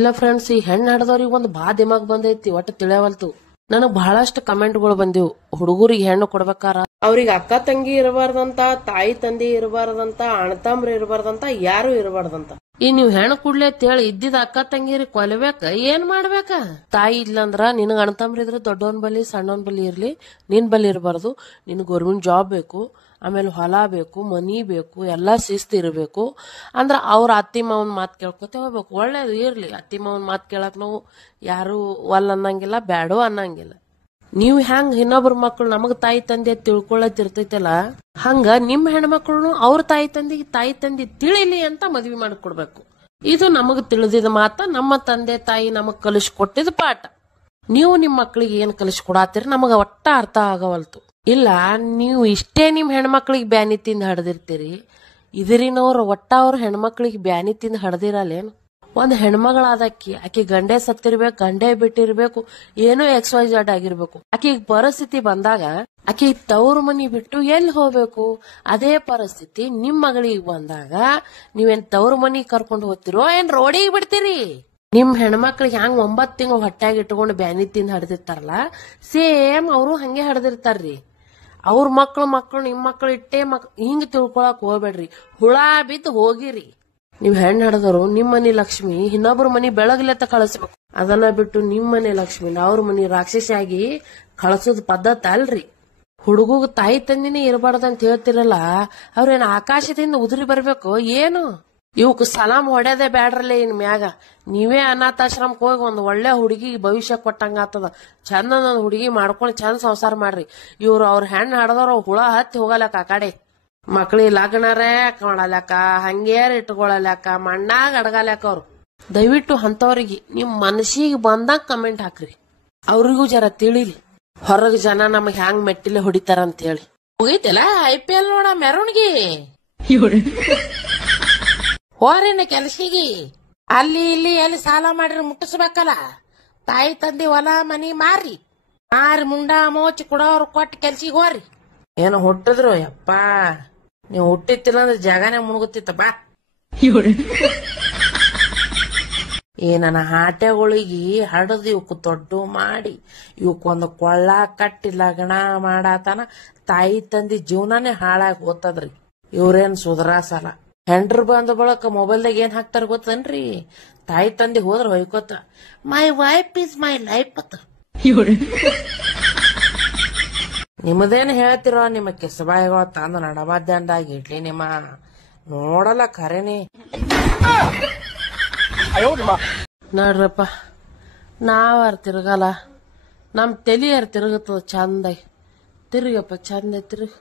ಇಲ್ಲ ಫ್ರೆಂಡ್ಸ್, ಈ ಹೆಣ್ಣು ಹಡ್ದವ್ರಿಗೆ ಒಂದು ಬಾ ದಿಮಾಗ್ ಬಂದೈತಿ, ಒಟ್ಟು ತಿಳಿಯವಲ್ತು. ನನಗ್ ಬಹಳಷ್ಟು ಕಮೆಂಟ್ಗಳು ಬಂದಿವು. ಹುಡುಗರಿಗೆ ಹೆಣ್ಣು ಕೊಡ್ಬೇಕಾರ ಅವ್ರಿಗೆ ಅಕ್ಕ ತಂಗಿ ಇರಬಾರ್ದಂತ, ತಾಯಿ ತಂದೆ ಇರಬಾರ್ದಂತ, ಅಣ್ಣತಮ್ರ ಇರಬಾರ್ದಂತ, ಯಾರು ಇರಬಾರ್ದಂತ. ಈ ನೀವ್ ಹೆಣ್ಣು ಕುಡ್ಲೆ ಅಂತೇಳಿ ಇದ್ದಿದ್ ಅಕ್ಕ ತಂಗಿರಿ ಕೊಲ್ಬೇಕ, ಏನ್ ಮಾಡ್ಬೇಕ? ತಾಯಿ ಇಲ್ಲಂದ್ರ ನಿನಗ್ ಅಣ್ಣತಮ್ರ ಇದ್ರ ದೊಡ್ಡವನ್ ಬಲಿ ಸಣ್ಣವನ್ ಬಲಿ ಇರ್ಲಿ, ನಿನ್ ಬಲಿ ಇರಬಾರ್ದು. ನಿನ್ ಗೌರ್ಮೆಂಟ್ ಜಾಬ್ ಬೇಕು, ಆಮೇಲೆ ಹೊಲ ಬೇಕು, ಮನಿ ಬೇಕು, ಎಲ್ಲಾ ಶಿಸ್ತು ಇರಬೇಕು. ಅಂದ್ರ ಅವ್ರ ಅತ್ತಿ ಮಾವನ್ ಮಾತ್ ಕೇಳ್ಕೊತ ಹೋಗ್ಬೇಕು. ಒಳ್ಳೇದು ಇರ್ಲಿ, ಅತ್ತಿ ಮಾವನ್ ಮಾತ್ ಕೇಳಕ್ ನಾವು ಯಾರು ಒಲ್ ಅನ್ನಂಗಿಲ್ಲ, ಬ್ಯಾಡೋ ಅನ್ನಂಗಿಲ್ಲ. ನೀವ್ ಹೆಂಗ್ ಇನ್ನೊಬ್ರ ಮಕ್ಳು ನಮಗ್ ತಾಯಿ ತಂದೆ ತಿಳ್ಕೊಳ್ಳತಿರ್ತೈತಲ್ಲ, ಹಂಗ ನಿಮ್ ಹೆಣ್ಮಕ್ಳು ಅವ್ರ ತಾಯಿ ತಂದೆ ತಿಳಿಲಿ ಅಂತ ಮದ್ವಿ ಮಾಡ್ಕೊಡ್ಬೇಕು. ಇದು ನಮಗ್ ತಿಳಿದಿದ ಮಾತ, ನಮ್ಮ ತಂದೆ ತಾಯಿ ನಮಗ್ ಕಲಿಸ್ಕೊಟ್ಟಿದ ಪಾಠ. ನೀವು ನಿಮ್ ಮಕ್ಳಿಗೆ ಏನ್ ಕಲಿಸ್ಕೊಡಾತಿರಿ ನಮಗ ಒಟ್ಟ ಅರ್ಥ ಆಗವಲ್ತು. ಇಲ್ಲ, ನೀವು ಇಷ್ಟೇ ನಿಮ್ ಹೆಣ್ಮಕ್ಳಿಗೆ ಬ್ಯಾನಿ ತಿಂದ ಹಡ್ದಿರ್ತೀರಿ, ಇದರಿನವ್ರು ಒಟ್ಟ ಅವ್ರ ಹೆಣ್ಮಕ್ಳಿಗೆ ಬ್ಯಾನಿ ತಿಂದ ಹಡ್ದಿರಲ್ಲೇನು? ಒಂದ್ ಹೆಣ್ಮಗಳಾದಕ್ಕಿ ಆಕಿ ಗಂಡೆ ಸತ್ತಿರ್ಬೇಕು, ಗಂಡೆ ಬಿಟ್ಟಿರ್ಬೇಕು, ಏನೋ XYZ ಆಗಿರ್ಬೇಕು. ಆಕಿ ಪರಿಸ್ಥಿತಿ ಬಂದಾಗ ಆಕಿ ತವ್ರ ಮನಿ ಬಿಟ್ಟು ಎಲ್ಲಿ ಹೋಗ್ಬೇಕು? ಅದೇ ಪರಿಸ್ಥಿತಿ ನಿಮ್ ಮಗಳಿಗೆ ಬಂದಾಗ ನೀವೇನ್ ತವ್ರ ಮನಿ ಕರ್ಕೊಂಡು ಹೋಗ್ತಿರೋ, ಏನ್ ರೋಡಿಗೆ ಬಿಡ್ತೀರಿ? ನಿಮ್ ಹೆಣ್ಮಕ್ಳಿಗೆ ಹ್ಯಾಂಗ್ 9 ತಿಂಗಳು ಹೊಟ್ಯಾಗ ಇಟ್ಕೊಂಡು ಬ್ಯಾನಿ ತಿಂದ ಹಡ್ದಿರ್ತಾರಲ್ಲ, ಸೇಮ್ ಅವರು ಹಂಗೆ ಹಡ್ದಿರ್ತಾರ್ರಿ. ಅವ್ರ ಮಕ್ಳು ನಿಮ್ ಮಕ್ಳು ಇಟ್ಟೇ ಹಿಂಗ್ ತಿಳ್ಕೊಳಕ್ ಹೋಗ್ಬೇಡ್ರಿ. ಹುಳ ಬಿದ್ದು ಹೋಗಿರಿ. ನೀವ್ ಹೆಣ್ಣು ಹಡದವರು ನಿಮ್ ಮನಿ ಲಕ್ಷ್ಮಿ ಇನ್ನೊಬ್ರ ಮನಿ ಬೆಳಗ್ಲೆತ್ತ ಕಳಿಸ್ಬೇಕು. ಅದನ್ನ ಬಿಟ್ಟು ನಿಮ್ ಮನೆ ಲಕ್ಷ್ಮಿ ಅವ್ರ ಮನಿ ರಾಕ್ಷಸಿಯಾಗಿ ಕಳ್ಸೋದ್ ಪದ್ಧತಿ ಅಲ್ರಿ. ಹುಡುಗಗ್ ತಾಯಿ ತಂದಿನೇ ಇರಬಾರ್ದಂತ ಹೇಳ್ತಿರಲ್ಲ, ಅವ್ರೇನ್ ಆಕಾಶದಿಂದ ಉದುರಿ ಬರ್ಬೇಕು ಏನು? ಇವಕ್ ಸಲಾಮ್ ಹೊಡ್ಯದೇ ಬ್ಯಾಡ್ರಲ್ಲೇ ಇನ್ ಮ್ಯಾಗ. ನೀವೇ ಅನಾಥಾಶ್ರಮಕ್ ಹೋಗಿ ಒಂದ್ ಒಳ್ಳೆ ಹುಡುಗಿ ಭವಿಷ್ಯ ಕೊಟ್ಟಂಗ ಆತದ. ಚಂದ ಒಂದ್ ಹುಡುಗಿ ಮಾಡ್ಕೊಂಡ್ ಚಂದ ಸಂಸಾರ ಮಾಡ್ರಿ. ಇವ್ರು ಅವ್ರ ಹೆಣ್ಣು ಹಡದವ್ರ ಹುಳ ಹತ್ತಿ ಹೋಗಲಕ್ಕ ಆ ಕಡೆ. ಮಕ್ಳಿಗೆ ಲಗ್ನರೇ ಮಾಡಲಕ್ಕ, ಹಂಗೇರ್ ಇಟ್ಕೊಳಲಕ್ಕ, ಮಣ್ಣಾಗ ಅಡಗಲಕ್ಕ. ಅವ್ರು ದಯವಿಟ್ಟು ಅಂತವ್ರಿಗೆ ನಿಮ್ ಮನಸ್ಸಿಗೆ ಬಂದಾಗ ಕಮೆಂಟ್ ಹಾಕ್ರಿ. ಅವ್ರಿಗೂ ಜರ ತಿಳಿಲಿ ಹೊರಗ್ ಜನ ನಮಗ್ ಹ್ಯಾಂಗ್ ಮೆಟ್ಟಿಲೆ ಹೊಡಿತಾರಂತ ಹೇಳಿ. ಹೋಗೈತಿಲ್ಲ IPL ನೋಡ ಮೆರವಣಿಗೆ. ಹೋರೇನ ಕೆಲ್ಸಿಗೆ ಅಲ್ಲಿ ಇಲ್ಲಿ ಎಲ್ಲಿ ಸಾಲ ಮಾಡ್ರಿ ಮುಟ್ಟಿಸ್ಬೇಕಲ್ಲ. ತಾಯಿ ತಂದಿ ಹೊಲ ಮನಿ ಮಾರಿ ಮುಂಡ ಮೋಚಿ ಕೊಡೋರು ಕೊಟ್ಟು ಕೆಲ್ಸಿಗೆ ಹೋರಿ. ಏನು ಹುಟ್ಟಿದ್ರು ಯಪ್ಪ, ನೀವು ಹುಟ್ಟಿತ್ತಿಲ್ಲ ಅಂದ್ರೆ ಜಾಗನೇ ಮುಣಗುತ್ತಿತ್ತ ಬಾ. ನನ್ನ ಹಾಟೆಗಳಿಗೆ ಹಡದ್ ಇವಕ್ ದೊಡ್ಡ ಮಾಡಿ ಇವಕ್ಕೊಂದು ಕೊಳ್ಳ ಕಟ್ಟಿ ಲಗ್ನ ಮಾಡಾತನ ತಾಯಿ ತಂದಿ ಜೀವನಾನೇ ಹಾಳಾಗಿ ಹೋತದ್ರಿ. ಇವ್ರೇನ್ ಸುಧಾರಸಲ್ಲ. ಹೆಂಡ್ರು ಬಂದ ಬಳಕ ಮೊಬೈಲ್ದಾಗ ಏನ್ ಹಾಕ್ತಾರ ಗೊತ್ತನ್ರಿ? ತಾಯಿ ತಂದಿ ಹೋದ್ರ ಹೊಯ್ಕೋತ my wife is my life ಅತ್ತ. ನಿಮ್ಮದೇನ್ ಹೇಳ್ತಿರೋ ನಿಮ್ಮ ಕೆಸಬಾಯಿಗಳ ತಂದು ನಡಮಧ್ಯಾಹ್ನದಾಗ ಇಡ್ಲಿ ನಿಮ್ಮ ನೋಡಲ್ಲ ಖರೇನಿ. ನೋಡ್ರಪ್ಪ, ನಾವಾರ ತಿರ್ಗಲ್ಲ, ನಮ್ ತಲಿಯಾರ ತಿರುಗತ್ತದ ಚಂದ. ತಿರುಗಪ್ಪ ಚಂದ ತಿರುಗ.